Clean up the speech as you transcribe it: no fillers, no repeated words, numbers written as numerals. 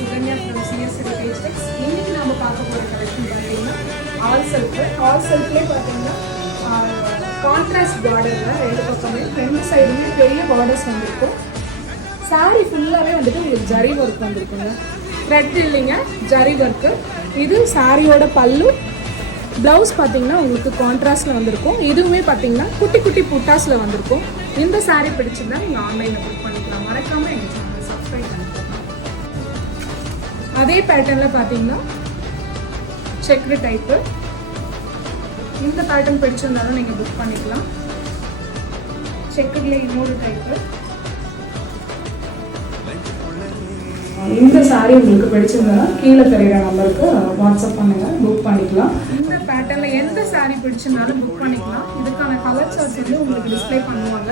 Sukanya from CS Heritage Texts. இன்னைக்கு நாம பார்க்க போற கலெக்ஷன் பார்த்தீங்கன்னா ஆல் செல்ஃப்லேயே பார்த்தீங்கன்னா கான்ட்ராஸ்ட் பார்டர்ல ரெண்டு பக்கமே ரெண்டு சைடுமே பெரிய பார்டர்ஸ் வந்திருக்கும். சாரி ஃபுல்லாகவே வந்துட்டு உங்களுக்கு ஜரி ஒர்க் வந்திருக்குங்க. த்ரெட் இல்லைங்க, ஜரி ஒர்க்கு. இது சாரியோட பல்லு. ப்ளவுஸ் பார்த்தீங்கன்னா உங்களுக்கு கான்ட்ராஸ்டில் வந்திருக்கும். இதுவுமே பார்த்தீங்கன்னா குட்டி குட்டி புட்டாஸில் வந்திருக்கும். இந்த சாரீ பிடிச்சிருந்தா நீங்கள் ஆன்லைனில் புக் பண்ணிக்கலாம். மறக்காமல் எங்கள் சேனல் சப்ஸ்கிரைப் பண்ணிக்கலாம். அதே பேட்டர்னில் பார்த்தீங்கன்னா செக்டு டைப்பு. இந்த பேட்டர்ன் பிடிச்சிருந்தாலும் நீங்கள் புக் பண்ணிக்கலாம். செக்குடில் இன்னொரு டைப்பு. இந்த சாரீ உங்களுக்கு பிடிச்சிருந்தா கீழே தெரிகிற நம்பருக்கு வாட்ஸ்அப் பண்ணுங்கள், புக் பண்ணிக்கலாம். இந்த பேட்டர்னில் எந்த சாரீ பிடிச்சிருந்தாலும் புக் பண்ணிக்கலாம். இதுக்கான கலர் சார்ட் வந்து உங்களுக்கு டிஸ்பிளே பண்ணுவாங்க.